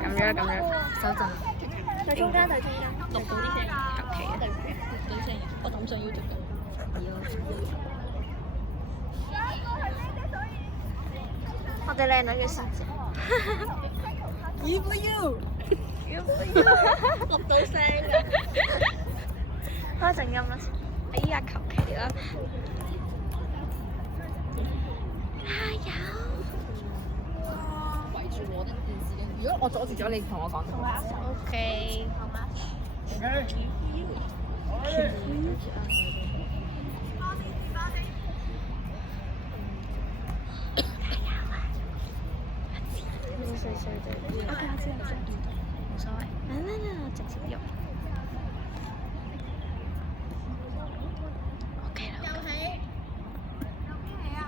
咁樣，手震。睇中間，睇中間。錄到啲聲，求其啊，錄到啲聲，我抌上 YouTube 㗎。我哋靚女嘅師姐。錄到聲㗎。開靜音啦。哎呀，求其啦。加油！圍住我的電視機。如果我阻住咗你，同我講。OK。細細哋。冇所謂。直接喐。OK 啦。又起。有邊起啊？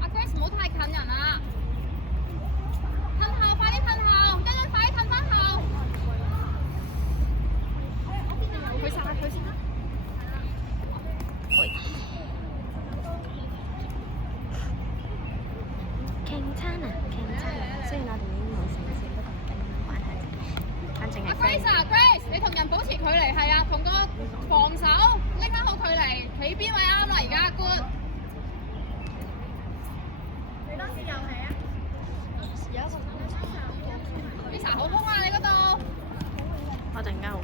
阿 Grace 唔好太近人啊！褪後，快啲褪後，欣欣快啲褪翻後。佢殺佢先啦。雖然我哋已經冇成事，不過唔緊要，玩下啫。反正係 Grace 啊 ，Grace，你同人保持距離係啊，同個防守拎翻好距離，企邊位啱啦，而家 good。你當時又係啊？有一個 Lisa 好空啊，你嗰度。我突然間好驚。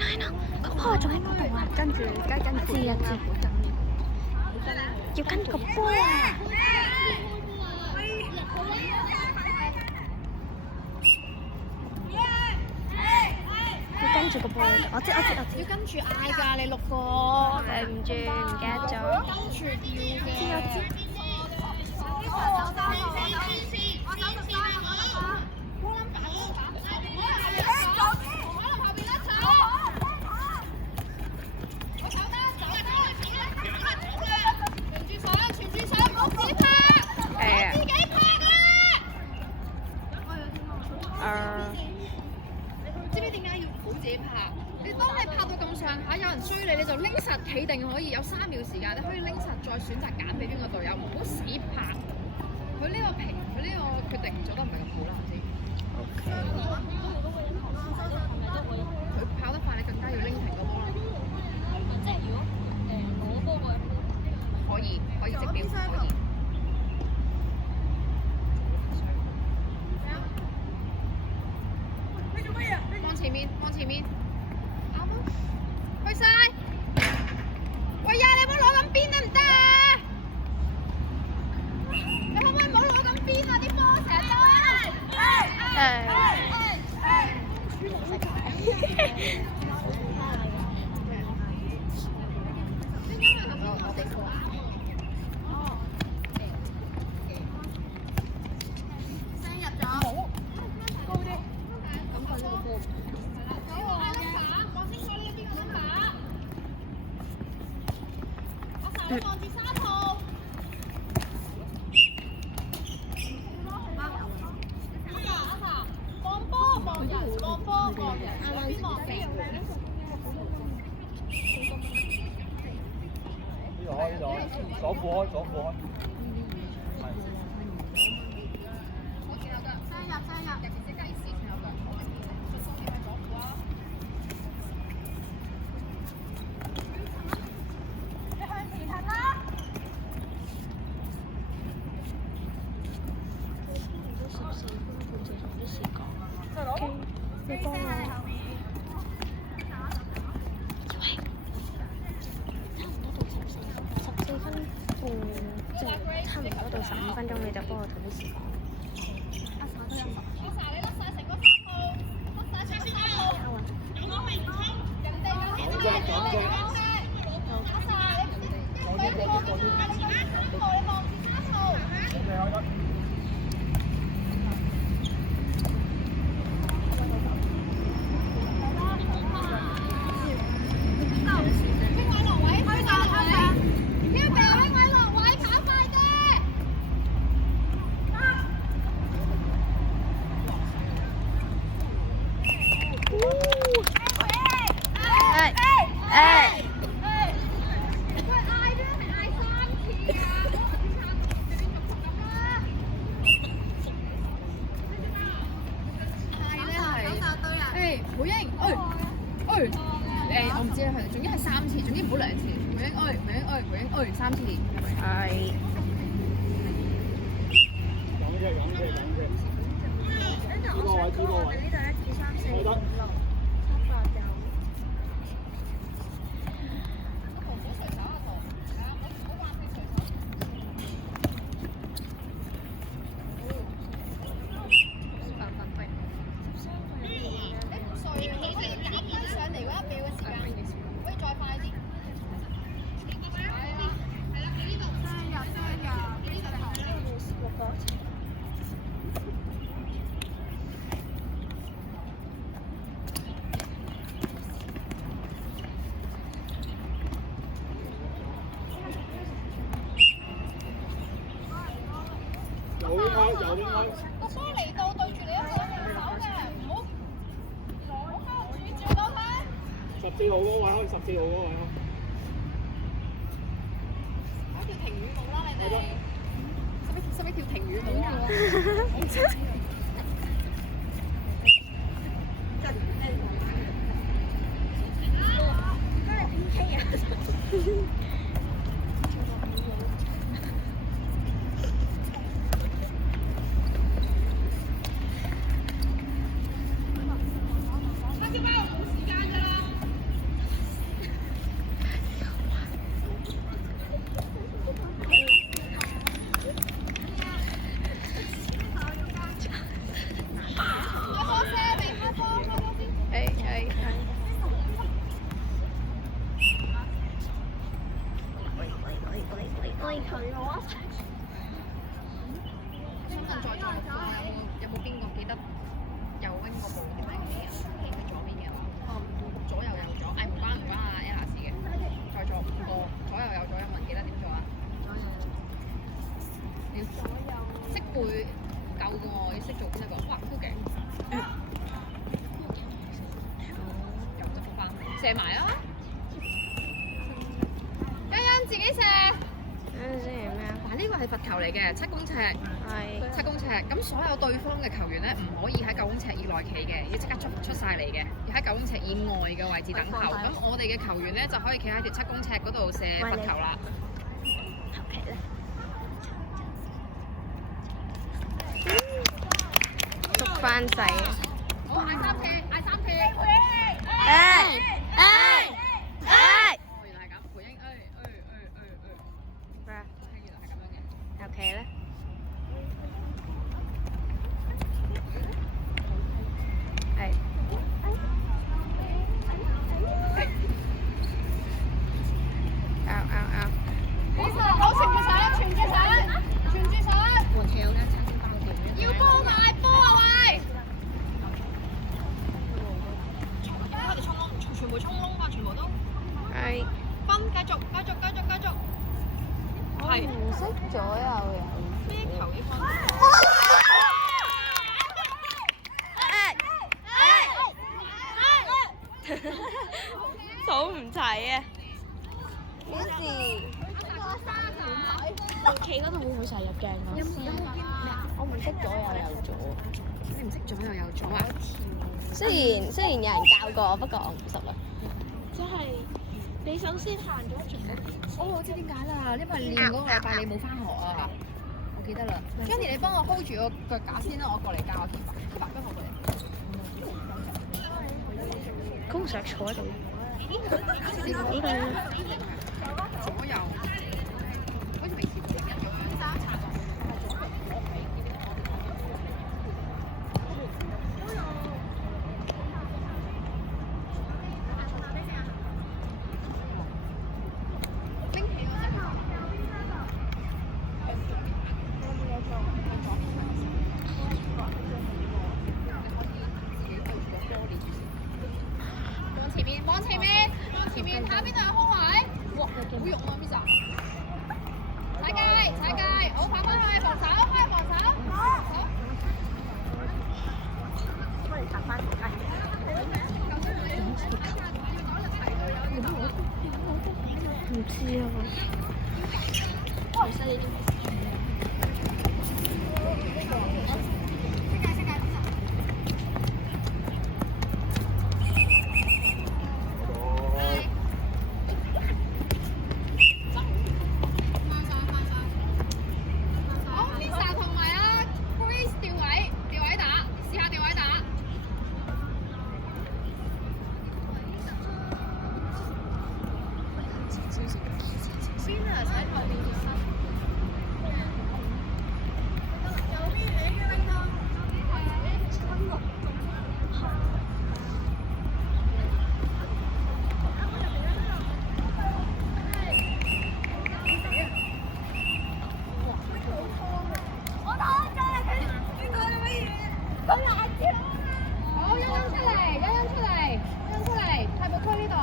I know，個波仲喺嗰度啊！跟住跟住，知，要跟個波啊！要跟住個波，我知。要跟住嗌㗎，你6個。對唔住，唔記得咗。跟住要嘅。知唔知點解要好自己拍？你當你拍到咁上下，有人追你，你就拎實企定可以有3秒時間，你可以拎實再選擇揀俾邊個隊友，唔好死拍。佢呢個決定做得唔係咁好啦，我知。佢跑得快，你更加要拎停個波啦。即係如果攞波嘅可以直標可以。往前面，啱啊！去晒！喂呀，你唔好攞咁邊得唔得啊？你可唔可以唔好攞咁邊啊？啲波成日都望住3號。望人，邊望你？呢度，左褲開。好前後腳，雙入，尤其是雞絲前後腳，順風嘅左褲啊！你向前行啦！你幫我。14分半，即係差唔多到15分鐘，你就幫我睇啲時間。你甩晒成個3號，甩晒成個3號。人哋嗰啲咩咗嚟嘅？甩晒你，你望住3號，你望住3號。我唔知啦，係總之係3次，總之唔好2次。回應3次。係。知多位，知多位。呢度1、2、3、4、5、6、7、8、9。有啲開。個波嚟到對住你一個人手嘅，唔好攞翻個主照攞翻。14號嗰位開，14號嗰位開。打條停雨舞啦，你哋。使唔使跳停雨舞啊？有冇邊個記得右 wing 個部點樣企啊？企喺左邊嘅話，左右右左，唔關阿 Ella 事嘅。在座5個，左右右左，有冇人記得點做啊？你識背夠嘅喎，要識做邊一個？哇，都勁！又執翻，射埋啊！欣欣自己射。嗱，呢個係罰球嚟嘅，7公尺。係。7公尺，咁所有對方嘅球員咧，唔可以喺9公尺以內企嘅，要即刻出晒嚟嘅，要喺9公尺以外嘅位置等球。咁我哋嘅球員咧就可以企喺條7公尺嗰度射罰球啦。求其咧。捉翻仔啊！好，嗌3次，嗌3次。哦，原來係咁，回應原來係咁樣嘅。求其咧。係。好，傳住手，傳住手，傳住手。門前有間餐廳8個條要波賣波啊喂！佢哋衝窿，全部衝窿啊！全部都。係。分，繼續。係。唔識左右右。咩球呢方？數唔齊啊！幾時？企嗰度會唔會成日入鏡㗎？我唔識左右右左。你唔識左右右左啊？雖然有人教過，不過我唔識啦。即係你首先行咗一轉。哦，我知點解啦，因為練嗰個禮拜你冇翻學啊。我記得啦。Jenny，你幫我 hold 住個腳架先啦，我過嚟教我 Kiva。跟我過嚟。公石坐喺度。呢個。左右。好似未試過咁樣。前面睇下邊度有空位，哇，好用啊 Misa！ 踩界，好跑翻去防守，開防守，好。幫你搭翻條街。唔知啊。哇！犀利啲。好，欣欣出嚟，欣欣出嚟，欣欣出嚟，替補區呢度。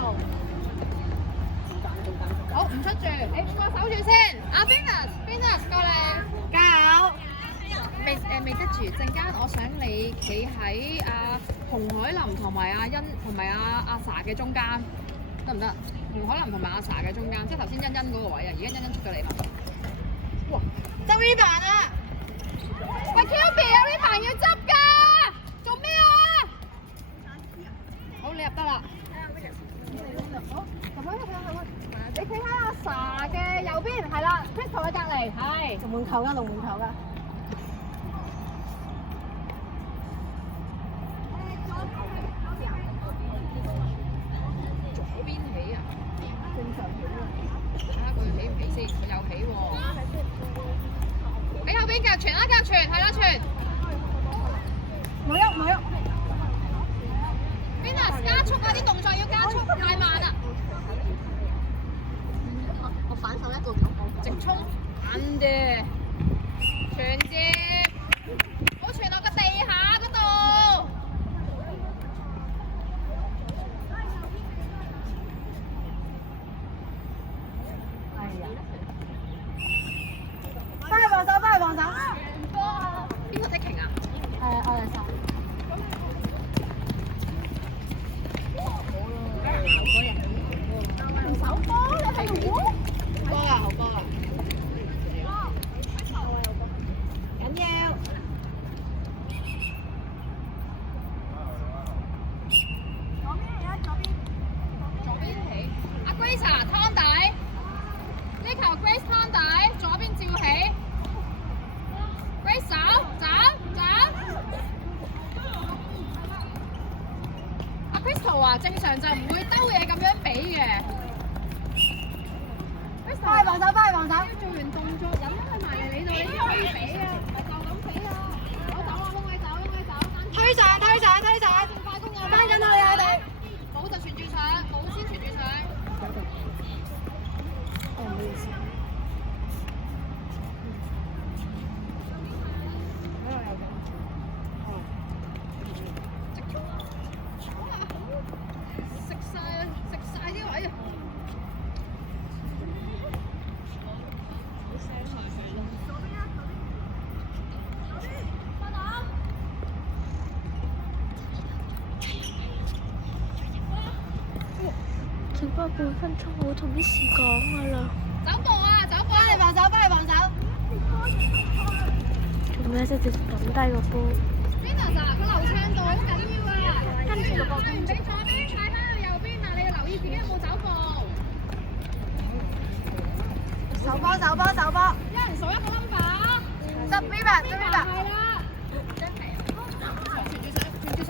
好，唔出住，你個守住先。阿 Venus 過嚟，加油！未得住，陣間我想你企喺阿洪海林同埋阿欣同埋阿 sa 嘅中間，得唔得？洪海林同埋阿 sa 嘅中間，即係頭先欣欣嗰個位啊，而家欣欣出咗嚟啦。哇！執呢壇啊！喂 ，Q B 有呢壇要執㗎，做咩啊？好，你入得啦。好，你企喺阿 sa 嘅右邊，係啦 ，Crystal 喺隔離，係。龍門球㗎，龍門球㗎。左邊起啊？正常起啊。睇下佢起唔起先，佢又起喎。喺後邊夾傳啦，夾傳，係啦傳。冇喐冇喐。Venus 加速啊！啲動作要加速，太慢啦。我反手一個直衝，慢啲，傳接，好傳落個地下嗰度。翻去防守，翻去防守。邊個踢停啊？我哋手。手波，你係我？波啊，好波啊！緊要。左邊起。阿 Grace 啊，湯底。呢球 Grace 湯底，左邊照起。Grace 走。阿 Crystal 啊，正常就唔會兜嘢咁樣俾嘅。翻去防守，翻去防守。做完動作，引佢埋嚟你度，你先可以俾啊，唔係就咁俾啊。走啊，窿位走。推上。快攻啊！翻緊我哋佢哋。冇就傳住上，冇先傳住上。唔好意思。食晒啲位啊！只不過半分鐘，我同 Miss 講㗎啦。走步啊！翻嚟防守。做咩啫？直接抌低個波。Venus 啊，個流暢度好緊要啊！跟住個波唔俾左邊，帶翻去右邊啊！你要留意自己有冇走步。手波。一人數一個 number。10 Viva。係啦。傳住上。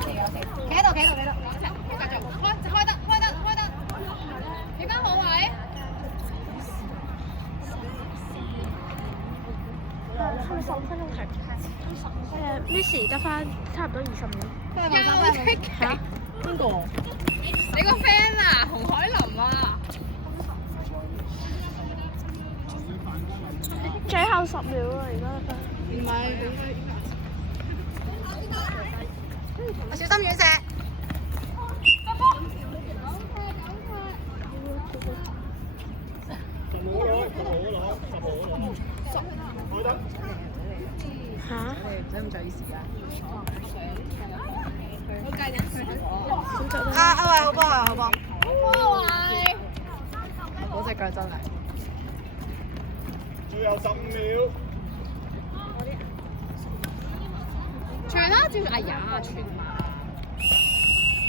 企喺度。繼續開得。你間好位。係咪15分鐘題？Miss 得翻差唔多20秒。又踢嚇？邊個？你個 friend 啊，洪海林啊。最後10秒啊！而家唔係，我小心遠射。嚇？唔使咁在意時間。我計緊佢。好波。嗰隻腳真係。最後15秒。傳啦，哎呀，傳嘛。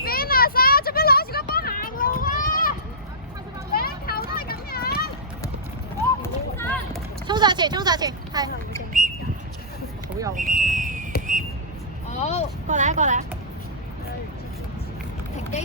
Venus 啊，做咩攞住個波行路啊？兩球都係咁樣。衝上前，係。好有。好，過嚟。停機。